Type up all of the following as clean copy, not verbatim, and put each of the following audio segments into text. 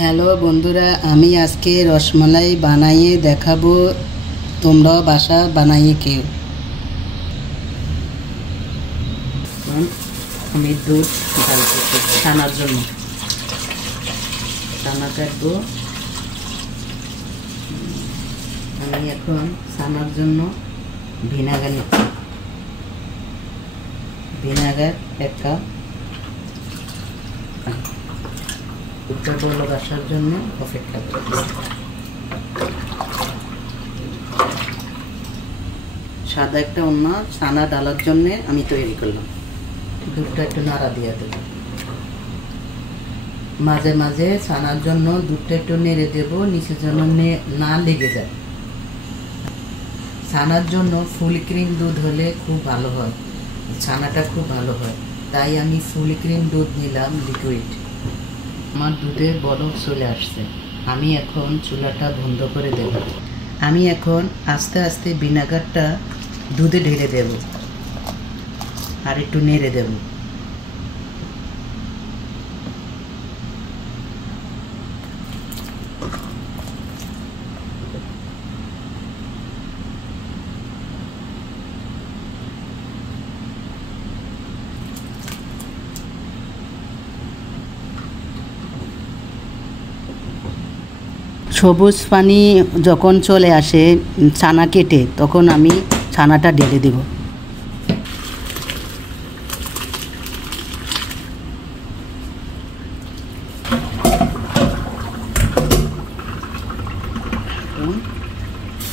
Hello বন্ধুরা, আমি আজকে রসমালাই বানাইয়ে দেখাবো। তোমরাও বাসা বানাইয়ে কেউ। আমি দুধ ঢালতেছি ছানার জন্য। ছানা কাটবো। আমি এখন ছানার জন্য ভিনেগার নিচ্ছি। Vinegar 1 cup. দুধটা বলক আসার জন্য অপেক্ষা করছি। সাদা একটা অন্য ছানা ডালার জন্য আমি তৈরি করলাম। দুধটা একটু নাড়া দিয়ে দেব। মাঝে মাঝে ছানার জন্য দুধটা একটু নেড়ে দেব, নিচে যেন না লেগে যায়। ছানার জন্য ফুল ক্রিম দুধ হলে খুব ভালো হয়, ছানাটা খুব ভালো হয়, তাই আমি ফুল ক্রিম দুধ নিলাম লিকুইড। আমার দুধে বলক চলে আসছে। আমি এখন চুলাটা বন্ধ করে দেব। আমি এখন আস্তে আস্তে ভিনেগারটা দুধে ঢেলে দেব আর একটু নেড়ে দেব। সবুজ পানি যখন চলে আসে ছানা কেটে, তখন আমি ছানাটা ঢেলে দেব।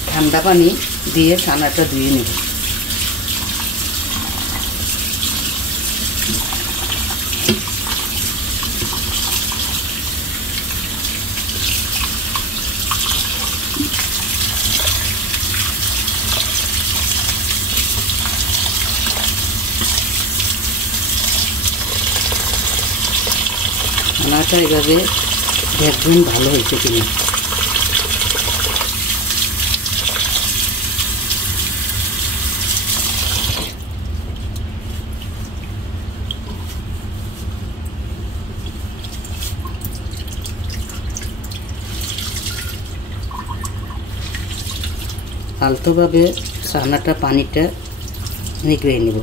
ঠান্ডা পানি দিয়ে ছানাটা ধুয়ে নেব। ছানাটা এভাবে দেখবেন ভালো হয়েছে কিনা। আলতোভাবে ছানাটা পানিটা নিগড়িয়ে নেব।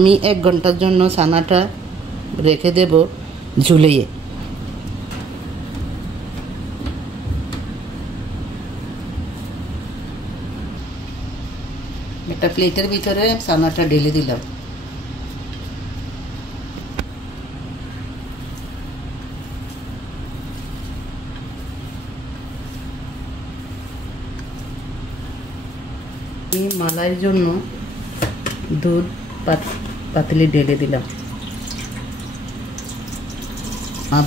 আমি 1 ঘন্টার জন্য ছানাটা রেখে দেব ঝুলিয়ে। একটা প্লেটের ভিতরে ছানাটা ঢেলে দিলাম। আমি মালাইয়ের জন্য দুধ পাতলি ঢেলে দিলাম।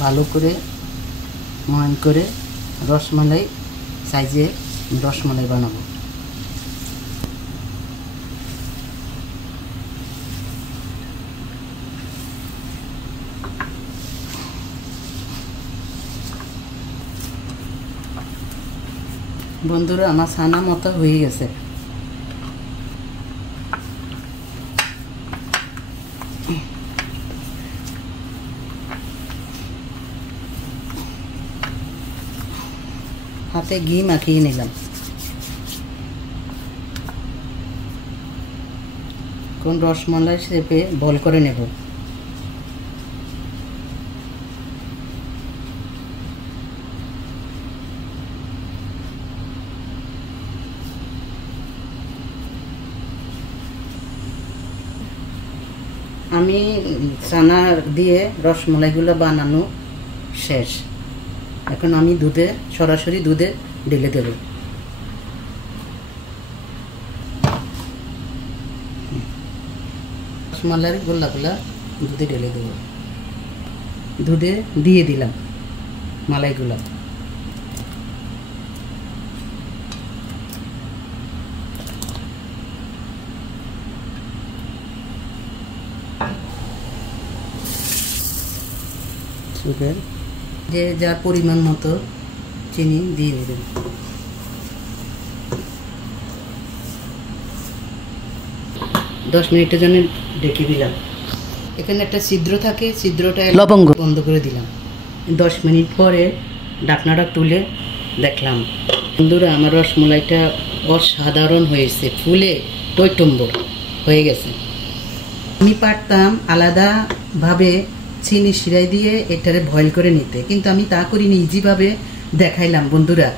ভালো করে ময়ান করে রসমালাই সাইজে রসমালাই বানাবো। বন্ধুরা, আমার ছানা মতো হয়ে গেছে। হাতে ঘি মাখিয়ে নিলাম। কোন রসমালাই শেপে বল করে নেব। আমি ছানা দিয়ে রসমালাইগুলো বানানো শেষ। এখন আমি সরাসরি দুধে ঢেলে দেব। রসমালাইয়ের গোল্লাগুলা দুধে ঢেলে দেব। দুধে দিয়ে দিলাম মালাইগুলো। সুগার যে যার পরিমাণ মতো চিনি দিয়ে দেবেন। দশ মিনিটের জন্য ঢেকে দিলাম। এখানে একটা ছিদ্র থাকে, ছিদ্রটা লবঙ্গ বন্ধ করে দিলাম। 10 মিনিট পরে ঢাকনাটা তুলে দেখলাম, বন্ধুরা আমার রসমলাইটা অসাধারণ হয়েছে, ফুলে টইটম্বর হয়ে গেছে। আমি পারতাম আলাদাভাবে চিনি শিরাই দিয়ে এটারে বয়েল করে নিতে, কিন্তু আমি তা করিনি, ইজিভাবে দেখাইলাম বন্ধুরা।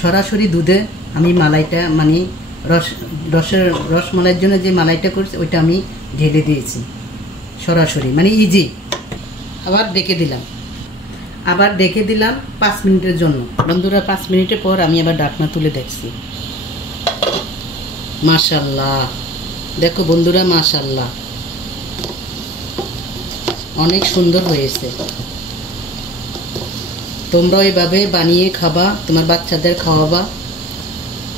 সরাসরি দুধে আমি মালাইটা মানে রসমালাইয়ের জন্য যে মালাইটা করছি ওইটা আমি ঢেলে দিয়েছি সরাসরি, মানে ইজি। আবার ডেকে দিলাম 5 মিনিটের জন্য। বন্ধুরা 5 মিনিটের পর আমি আবার ঢাকনা তুলে দেখছি। মাশাআল্লাহ, দেখো বন্ধুরা, মাশাআল্লাহ, অনেক সুন্দর হয়েছে। তোমরা এইভাবে বানিয়ে খাবা, তোমার বাচ্চাদের খাওয়াবা।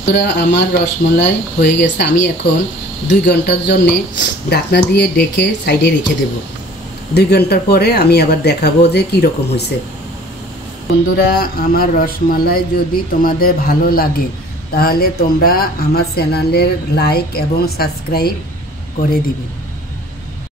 বন্ধুরা আমার রসমলাই হয়ে গেছে। আমি এখন 2 ঘন্টার জন্যে ঢাকনা দিয়ে ডেকে সাইডে রেখে দেব। 2 ঘন্টার পরে আমি আবার দেখাবো যে কী রকম হয়েছে। বন্ধুরা আমার রসমালাই যদি তোমাদের ভালো লাগে তাহলে তোমরা আমার চ্যানেলের লাইক এবং সাবস্ক্রাইব করে দিবে।